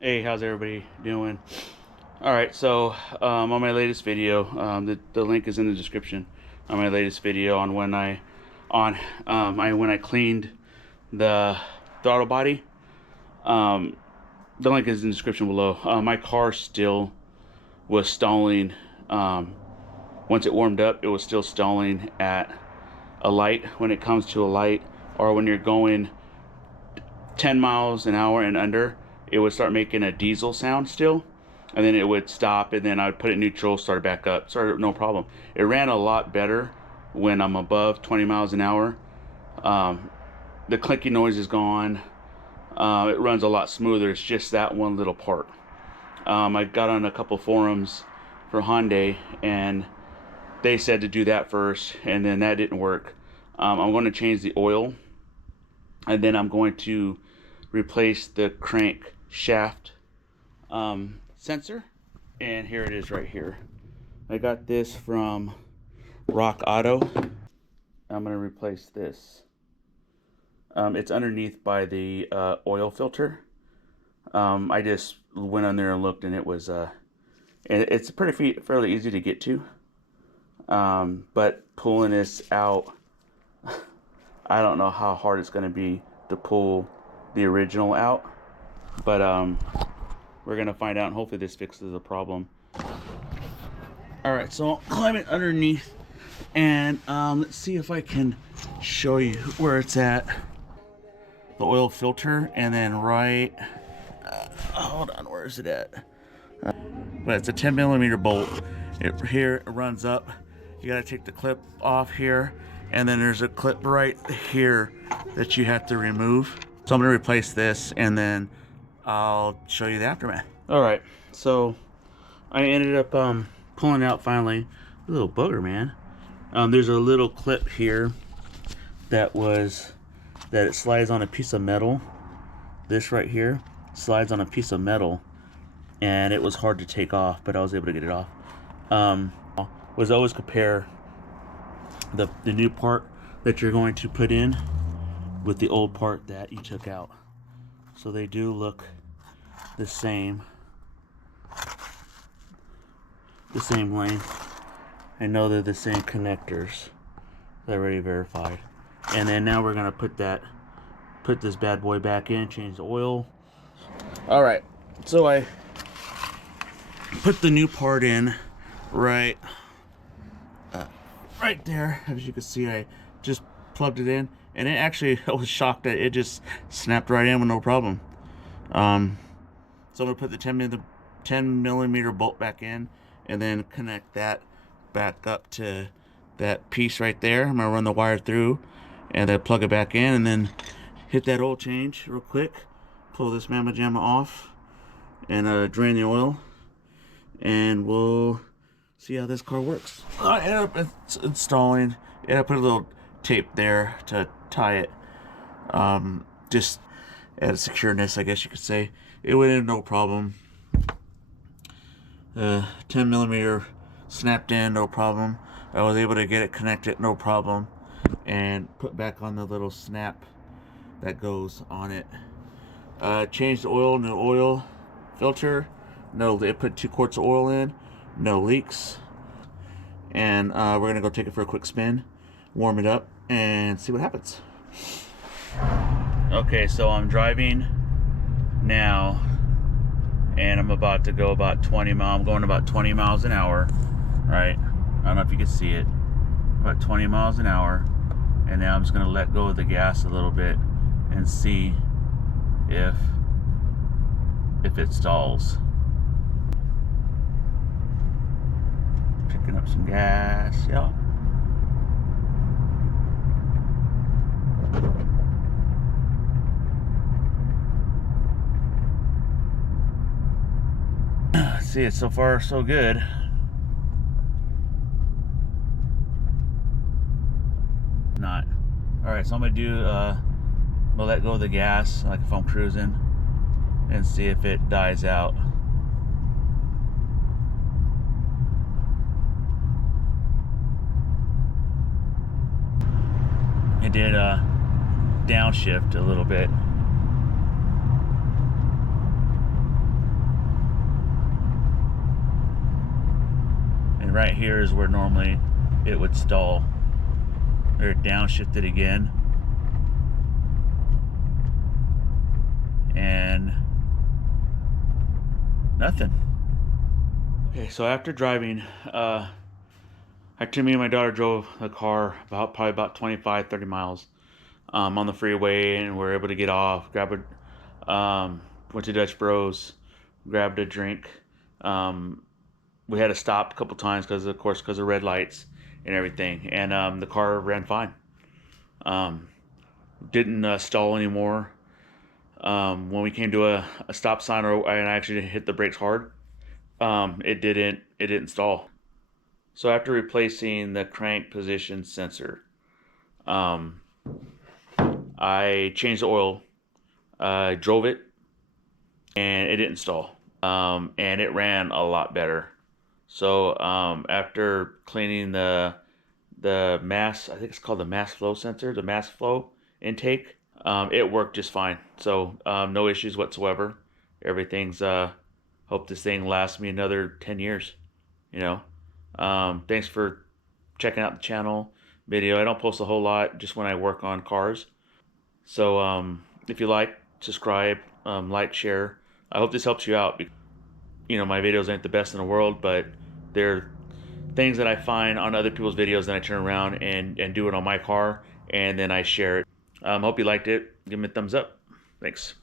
Hey, how's everybody doing? All right, so on my latest video, the link is in the description. On my latest video on when I cleaned the throttle body, um, the link is in the description below. My car still was stalling. Once it warmed up, it was still stalling at a light. When it comes to a light, or when you're going 10 miles an hour and under, it would start making a diesel sound still, and then it would stop, and then I would put it in neutral, start it back up, started no problem. It ran a lot better when I'm above 20 miles an hour. The clicking noise is gone. It runs a lot smoother. It's just that one little part. I got on a couple forums for Hyundai, and they said to do that first, and then that didn't work. I'm going to change the oil, and then I'm going to replace the crankshaft sensor. And here it is right here. I got this from Rock Auto. I'm going to replace this. It's underneath by the oil filter. I just went on there and looked, and it was it's fairly easy to get to. But pulling this out, I don't know how hard it's going to be to pull the original out, but we're gonna find out, and hopefully this fixes the problem. All right, so I'll climb it underneath, and let's see if I can show you where it's at. The oil filter, and then right hold on, where is it at? But it's a 10 millimeter bolt. Here it runs up. You gotta take the clip off here, and then there's a clip right here that you have to remove. So I'm gonna replace this, and then I'll show you the aftermath. All right, so I ended up pulling out finally a little booger, man. There's a little clip here that it slides on a piece of metal. This right here slides on a piece of metal, and it was hard to take off, but I was able to get it off. Was always compare the new part that you're going to put in with the old part that you took out. So they do look the same length. I know they're the same connectors. They're already verified. And then now we're gonna put this bad boy back in, change the oil. All right, so I put the new part in right there. As you can see, I just plugged it in, and it actually, I was shocked that it just snapped right in with no problem. So I'm gonna put the 10 millimeter bolt back in, and then connect that back up to that piece right there. I'm gonna run the wire through, and then plug it back in, and then hit that oil change real quick. Pull this mamma jamma off, and drain the oil, and we'll see how this car works. I ended up installing, and I put a little tape there to tie it, just add secureness, I guess you could say. It went in no problem. 10 millimeter snapped in, no problem. I was able to get it connected, no problem, and put back on the little snap that goes on it. Changed the oil, new oil filter. No, it put 2 quarts of oil in, no leaks. And we're gonna go take it for a quick spin, warm it up, and see what happens. Okay, so I'm driving now, and I'm about to go about 20 miles. I'm going about 20 miles an hour, right? I don't know if you can see it, about 20 miles an hour. And now I'm just gonna let go of the gas a little bit and see if it stalls. Picking up some gas, yeah. See, it's so far so good. Not. All right, so I'm gonna let go of the gas, like if I'm cruising, and see if it dies out. It did downshift a little bit. right here is where normally it would stall. They're downshifted again. And nothing. Okay, so after driving, me and my daughter drove the car probably about 25, 30 miles on the freeway, and we were able to get off, went to Dutch Bros, grabbed a drink. We had to stop a couple times because of red lights and everything, and the car ran fine. Didn't stall anymore. When we came to a stop sign, and I actually hit the brakes hard, it didn't stall. So after replacing the crank position sensor, I changed the oil, drove it, and it didn't stall. And it ran a lot better. So after cleaning the mass, I think it's called the mass flow sensor, the mass flow intake, it worked just fine. So no issues whatsoever. Everything's hope this thing lasts me another 10 years, you know. Thanks for checking out the channel video. I don't post a whole lot, just when I work on cars. So if you like, subscribe, like, share. I hope this helps you out. You know, my videos ain't the best in the world, but they're things that I find on other people's videos, then I turn around and do it on my car, and then I share it. Hope you liked it. Give me a thumbs up. Thanks.